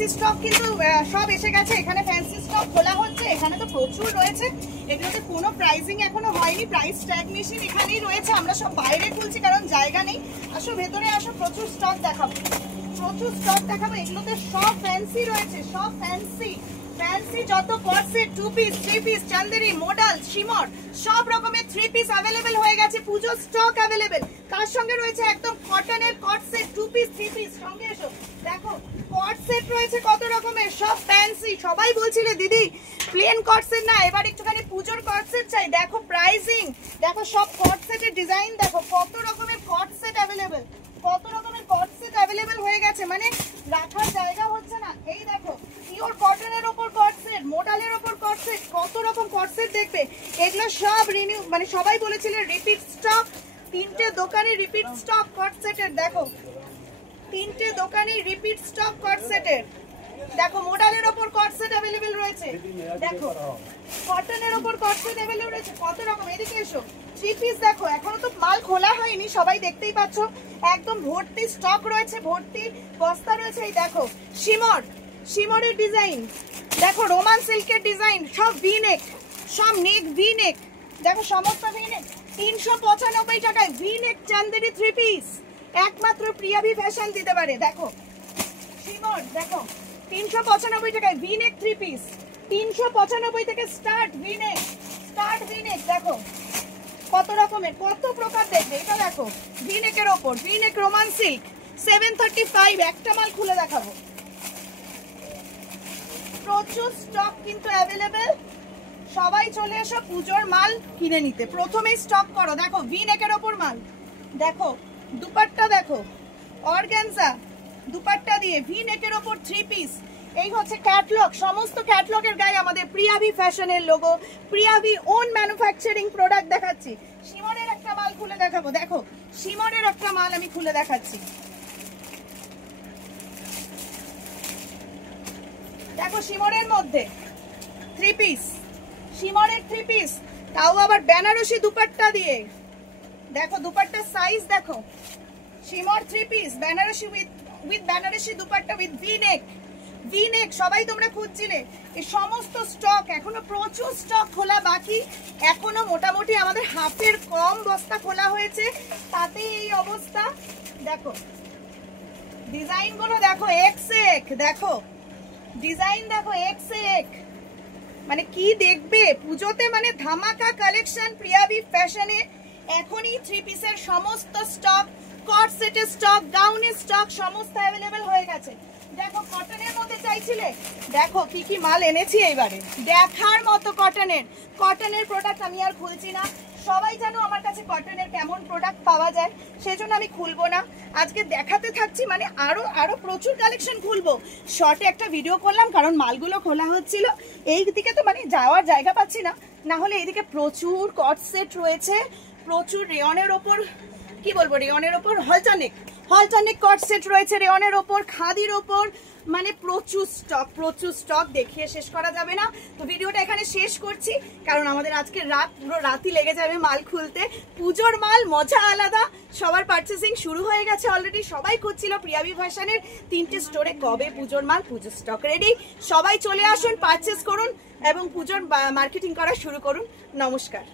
Fancy stock কিন্তু সব এসে গেছে। এখানে ফ্যান্সি স্টক খোলা হচ্ছে, এখানে তো প্রচুর রয়েছে। এগুলোতে কোনো প্রাইসিং এখনো হয়নি, প্রাইস ট্যাগ মেশিন এখানেই রয়েছে। আমরা সব বাইরে খুলছি কারণ জায়গা নেই। আসো ভেতরে আসো, প্রচুর স্টক দেখাবো, প্রচুর স্টক দেখাবো। এগুলোতে সব ফ্যান্সি রয়েছে, সব ফ্যান্সি ফ্যান্সি যত কট set, 2 piece 3 piece, Chanderi, model, shimmer, সব রকমের 3 পিস अवेलेबल হয়ে গেছে। পুজো স্টক अवेलेबल। তার সঙ্গে রয়েছে একদম কটনের কট সেট 2 পিস 3 পিস। সঙ্গে এসো দেখো কট সেট রয়েছে কত রকমের, সব ফ্যান্সি। সবাই বলছিলে দিদি প্লেন কট সেট না, এবার একটুখানি পুজোর কট সেট চাই। দেখো প্রাইসিং, দেখো সব কট সেটের ডিজাইন, দেখো কত রকমের কট সেট अवेलेबल, কত রকমের কট সেট अवेलेबल হয়ে গেছে, মানে রাখার জায়গা হচ্ছে না। এই দেখো পিওর কটনের উপর কট সেট, মোডালের উপর কট সেট, কত রকম কট সেট দেখবে। এগুলো সব রিনিউ, মানে সবাই বলেছিল রিপিট স্টক। 3টে দোকানে রিপিট স্টক কট সেটের, দেখো 3টে দোকানে রিপিট স্টক কট সেটের। দেখো মোডালের উপর কট সেট अवेलेबल রয়েছে, দেখো কটনের উপর কট সেট अवेलेबल রয়েছে, কত রকম। এদিকে এসো 3 পিস দেখো, এখনো তো মাল খোলা হয়নি, সবাই দেখতেই পাচ্ছ একদম ভর্তি স্টক রয়েছে, ভর্তি বস্তা রয়েছে। এই দেখো শিমর, শিমরের ডিজাইন দেখো, রোমান সিল্কের ডিজাইন, সব ভি নেক, সব নেক ভি নেক, দেখো সমস্ত ভি নেক 395 টাকায়। ভি নেক চান্দেরি 3 পিস একমাত্র প্রিয়াভি ফ্যাশন দিতে পারে। দেখো শিমর, দেখো 395 টাকায় ভি নেক 3 পিস, 395 থেকে স্টার্ট ভি নেক, স্টার্ট ভি নেক। দেখো কত রকমের, কত প্রকার দেখবে। এটা দেখো ভি নেকের ওপর, ভি নেক রোমান সিল্ক 735। একটা মাল খুলে দেখাবো, প্রচুর স্টক কিন্তু अवेलेबल। সবাই চলে এসো পুজোর মাল কিনে নিতে। প্রথমেই স্টক করো। দেখো ভি নেকের ওপর মাল, দেখো দুপাট্টা, দেখো অর্গানজা দুপাট্টা দিয়ে ভি নেকের ওপর 3 পিস। এই হচ্ছে ক্যাটলগ, সমস্ত ক্যাটলগের গায়ে আমাদের প্রিয়াভি ফ্যাশনের লোগো, প্রিয়াভি ওন ম্যানুফ্যাকচারিং প্রোডাক্ট দেখাচ্ছি। শিমরের একটা মাল খুলে দেখাবো, দেখো শিমরের একটা মাল আমি খুলে দেখাচ্ছি। দেখো শিমরের মধ্যে 3 পিস, শিমরের 3 পিস, তাও আবার বেনারসি দুপাট্টা দিয়ে। দেখো দুপাট্টার সাইজ দেখো, shimmer 3 piece Banarasi with Banarasi dupatta with V neck, V neck সবাই তোমরা খুঁজছিলে। এই সমস্ত স্টক এখনো প্রচুর স্টক খোলা বাকি, এখনো মোটামুটি আমাদের হাফের কম বস্তা খোলা হয়েছে, তাতে এই অবস্থা। দেখো ডিজাইন গুলো দেখো, এক্স এক, দেখো ডিজাইন দেখো এক্স এক, মানে কি দেখবে পুজোতে, মানে ধামাকা কালেকশন প্রিয়াভি ফ্যাশনে। এখনই 3 পিসের সমস্ত স্টক, কট সেটের স্টক, গাউনের স্টক সমস্ত अवेलेबल হয়ে গেছে। দেখো কটনের মধ্যে চাইছিলে, দেখো কি কি মাল এনেছি এইবারে, দেখার মতো কটনের, কটনের প্রোডাক্ট আমি আর খুলছি না। সবাই জানো আমার কাছে কটনের কেমন প্রোডাক্ট পাওয়া যায়, সেজন্য আমি খুলবো না। আজকে দেখাতে থাকছি, মানে আরো আরো প্রচুর কালেকশন খুলবো। শর্টে একটা ভিডিও করলাম কারণ মালগুলো খোলা হচ্ছিল, এই দিকে তো মানে যাওয়ার জায়গা পাচ্ছি না, না হলে এইদিকে প্রচুর কট সেট রয়েছে, প্রচুর রেয়নের ওপর, কি বলবো রেয়নের ওপর হলটানেক, হলটানেক কট সেট রয়েছে রেয়নের ওপর, খাদির ওপর, মানে প্রচুর স্টক, প্রচুর স্টক, দেখিয়ে শেষ করা যাবে না। তো ভিডিওটা এখানে শেষ করছি কারণ আমাদের আজকে রাত, পুরো রাতই লেগে যাবে মাল খুলতে। পুজোর মাল মজা আলাদা, সবার পারচেসিং শুরু হয়ে গেছে অলরেডি। সবাই খুঁজছিল প্রিয়াভি ফ্যাশনের 3টে স্টোরে কবে পুজোর মাল, পুজোর স্টক রেডি। সবাই চলে আসুন, পারচেস করুন এবং পুজোর মার্কেটিং করা শুরু করুন। নমস্কার।